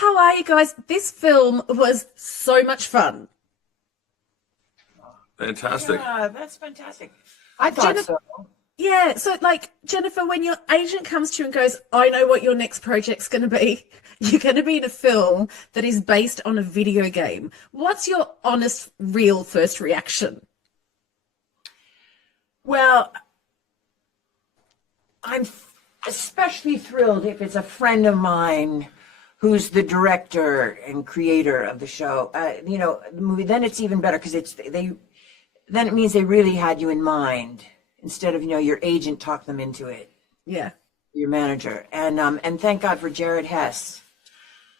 How are you guys? This film was so much fun. Fantastic. Yeah, that's fantastic. I thought Jennifer, so. yeah, so like Jennifer, when your agent comes to you and goes, I know what your next project's going to be, you're going to be in a film that is based on a video game. What's your honest, real first reaction? Well, I'm especially thrilled if it's a friend of mine who's the director and creator of the show. The movie. Then it's even better because it's they. Then it means they really had you in mind instead of your agent talked them into it, Yeah. your manager. And thank God for Jared Hess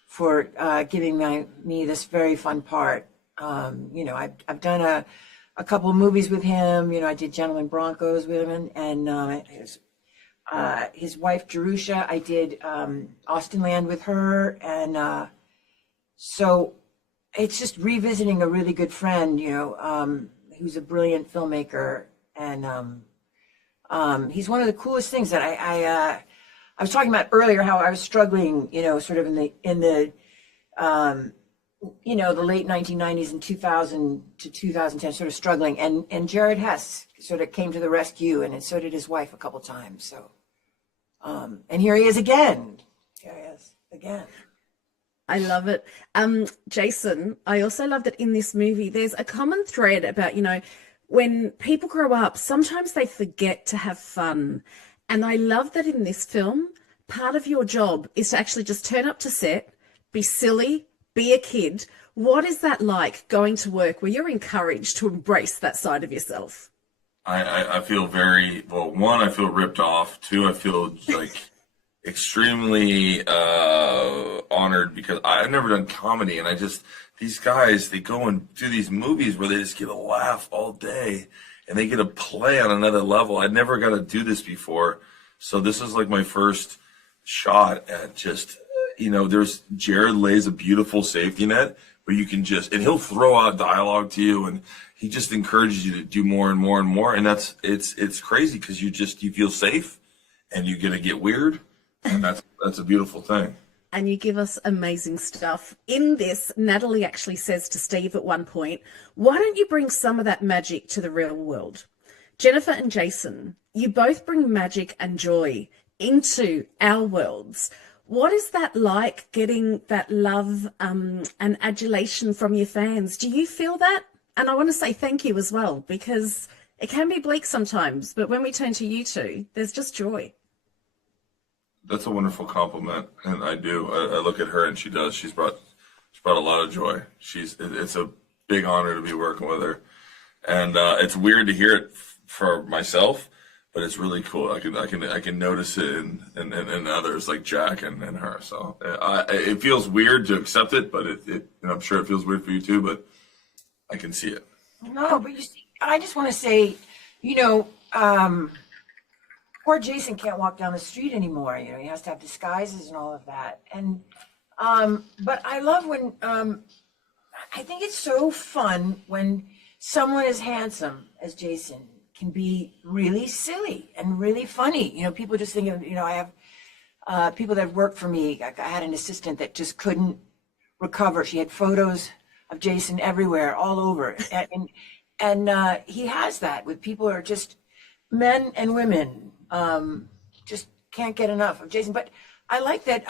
for giving me this very fun part. I've done a couple of movies with him. I did Gentleman Broncos with him, and his wife Jerusha. I did Austin Land with her, and so it's just revisiting a really good friend. Who's a brilliant filmmaker, and he's one of the coolest things that I was talking about earlier. How I was struggling, sort of in the late 1990s and 2000 to 2010, sort of struggling, and Jared Hess sort of came to the rescue, and so did his wife a couple times. So, and here he is again. Here he is again. I love it. Jason, I also love that in this movie, there's a common thread about, when people grow up, sometimes they forget to have fun. And I love that in this film, part of your job is to actually just turn up to set, be silly, be a kid. What is that like going to work where you're encouraged to embrace that side of yourself? I feel very, well, one, I feel ripped off. Two, I feel like extremely honored because I've never done comedy, and these guys, they go and do these movies where they just get a laugh all day and they get to play on another level. I'd never got to do this before. So this is like my first shot at just, there's Jared lays a beautiful safety net where you can and he'll throw out dialogue to you, and he just encourages you to do more and more and more. And it's crazy because you feel safe and you get to get weird. And that's a beautiful thing. And you give us amazing stuff. In this, Natalie actually says to Steve at one point, why don't you bring some of that magic to the real world? Jennifer and Jason, you both bring magic and joy into our worlds. What is that like, getting that love and adulation from your fans? Do you feel that? And I want to say thank you as well, because it can be bleak sometimes, but when we turn to you two, there's just joy. That's a wonderful compliment, and I do. I look at her, and she does. She's brought a lot of joy. It's a big honor to be working with her, and it's weird to hear it for myself, but it's really cool. I can notice it in others like Jack and her. So it feels weird to accept it, but and I'm sure it feels weird for you too. But I can see it. No, but you see, I just want to say, poor Jason can't walk down the street anymore. He has to have disguises and all of that. And but I love when I think it's so fun when someone as handsome as Jason can be really silly and really funny. People just think of, I have people that have worked for me. I had an assistant that just couldn't recover. She had photos of Jason everywhere, all over. And he has that with people who are just men and women. Just can't get enough of Jason. But I like that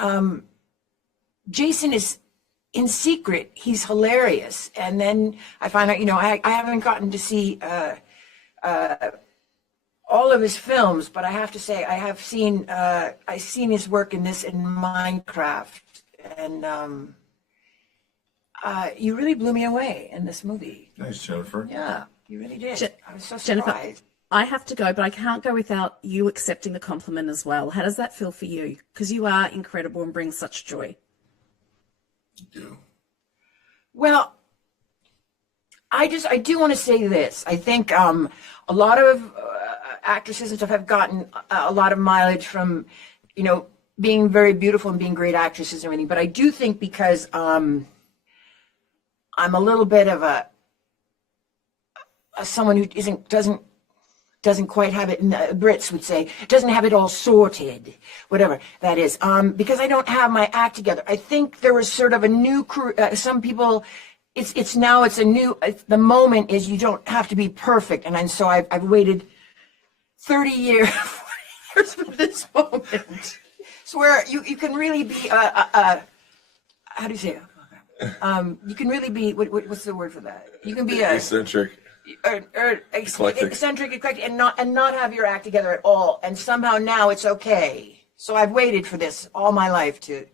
Jason is in secret. He's hilarious. And then I find out, I haven't gotten to see all of his films, but I have to say I've seen his work in Minecraft, and you really blew me away in this movie. Thanks, Jennifer. Yeah, you really did. I was so Jennifer, surprised. I have to go, but I can't go without you accepting the compliment as well. How does that feel for you? Because you are incredible and bring such joy. You do. Well, I do want to say this. I think a lot of actresses and stuff have gotten a lot of mileage from, being very beautiful and being great actresses and everything. But I do think because I'm a little bit of a someone who doesn't doesn't quite have it, Brits would say, doesn't have it all sorted, whatever that is, because I don't have my act together. I think there was sort of a new crew, some people, it's now, it's a new, the moment is you don't have to be perfect. And so I've waited 30 years, 40 years for this moment. So where you can really be, how do you say it? You can really be, what's the word for that? You can be eccentric. Eccentric, eclectic, and not have your act together at all. And somehow now it's okay. So I've waited for this all my life to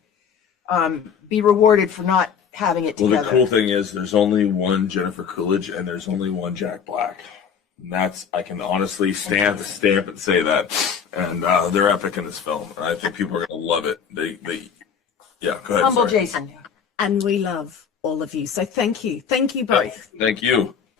be rewarded for not having it together. Well, the cool thing is there's only one Jennifer Coolidge and there's only one Jack Black. And that's, I can honestly stamp and say that. And they're epic in this film. And I think people are going to love it. Yeah, go ahead. Humble sorry. Jason. And we love all of you. So thank you. Thank you both. Thank you.